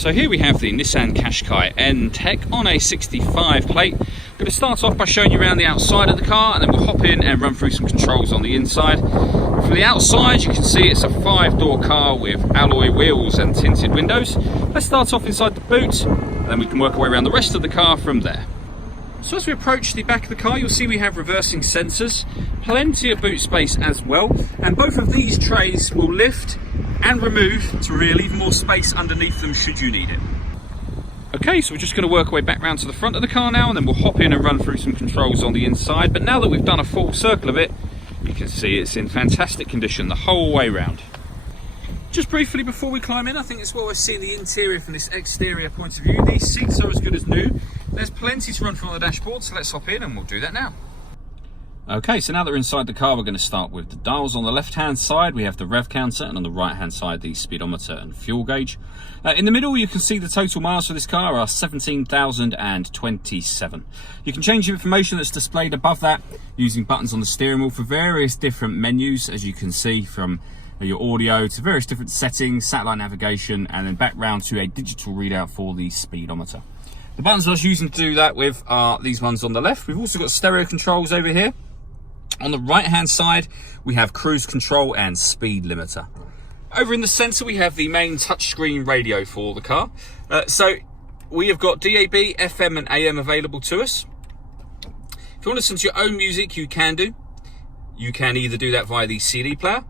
So here we have the Nissan Qashqai N-Tech on a 65 plate. I'm going to start off by showing you around the outside of the car, and then we'll hop in and run through some controls on the inside. From the outside you can see it's a 5-door car with alloy wheels and tinted windows. Let's start off inside the boot, and then we can work our way around the rest of the car from there. So as we approach the back of the car, you'll see we have reversing sensors, plenty of boot space as well, and both of these trays will lift and remove to leave more space underneath them should you need it. Okay, so we're just going to work our way back round to the front of the car now, and then we'll hop in and run through some controls on the inside. But now that we've done a full circle of it, you can see it's in fantastic condition the whole way round. Just briefly before we climb in, I think it's well worth seeing the interior from this exterior point of view. These seats are as good as new. There's plenty to run through on the dashboard, so let's hop in and we'll do that now. Okay, so now that we're inside the car, we're going to start with the dials. On the left-hand side, we have the rev counter, and on the right-hand side, the speedometer and fuel gauge. In the middle, you can see the total miles for this car are 17,027. You can change the information that's displayed above that using buttons on the steering wheel for various different menus, as you can see, from your audio to various different settings, satellite navigation, and then back round to a digital readout for the speedometer. The buttons I was using to do that with are these ones on the left. We've also got stereo controls over here. On the right hand side, we have cruise control and speed limiter. Over in the center, we have the main touchscreen radio for the car. So we have got DAB, FM and AM available to us. If you want to listen to your own music, you can do. You can either do that via the CD player,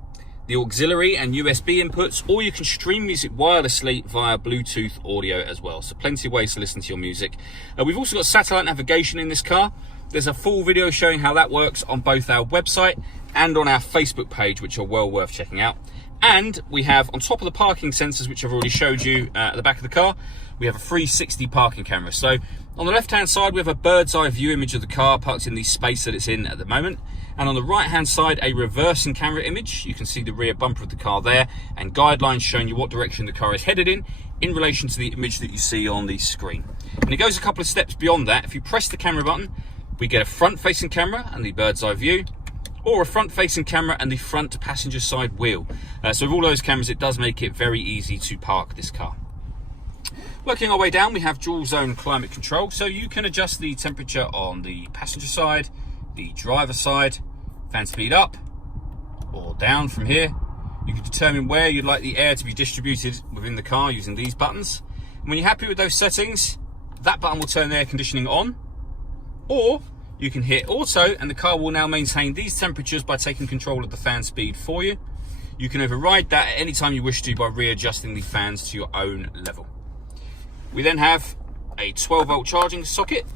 the auxiliary and USB inputs, or you can stream music wirelessly via Bluetooth audio as well. So plenty of ways to listen to your music. We've also got satellite navigation in this car. There's a full video showing how that works on both our website and on our Facebook page, which are well worth checking out. And we have, on top of the parking sensors, which I've already showed you at the back of the car, we have a 360 parking camera. So on the left-hand side, we have a bird's eye view image of the car parked in the space that it's in at the moment. And on the right-hand side, a reversing camera image. You can see the rear bumper of the car there, and guidelines showing you what direction the car is headed in relation to the image that you see on the screen. And it goes a couple of steps beyond that. If you press the camera button, we get a front-facing camera and the bird's eye view, or a front-facing camera and the front passenger side wheel. So with all those cameras, it does make it very easy to park this car. Working our way down, we have dual zone climate control, so you can adjust the temperature on the passenger side, the driver side, fan speed up or down from here. You can determine where you'd like the air to be distributed within the car using these buttons. And when you're happy with those settings, that button will turn the air conditioning on, or you can hit auto and the car will now maintain these temperatures by taking control of the fan speed for you. You can override that at any time you wish to by readjusting the fans to your own level. We then have a 12-volt charging socket,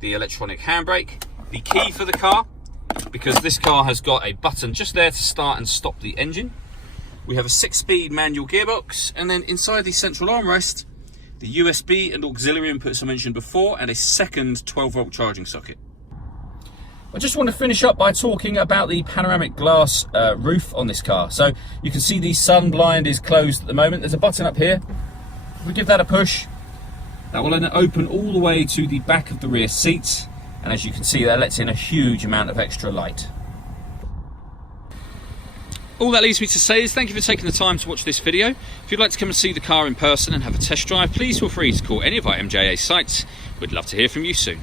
the electronic handbrake, the key for the car, because this car has got a button just there to start and stop the engine. We have a 6-speed manual gearbox, and then inside the central armrest, the USB and auxiliary inputs I mentioned before, and a second 12-volt charging socket. I just want to finish up by talking about the panoramic glass roof on this car. So you can see the sun blind is closed at the moment. There's a button up here. If we give that a push, that will then open all the way to the back of the rear seats. And as you can see, that lets in a huge amount of extra light. All that leaves me to say is thank you for taking the time to watch this video. If you'd like to come and see the car in person and have a test drive, please feel free to call any of our MJA sites. We'd love to hear from you soon.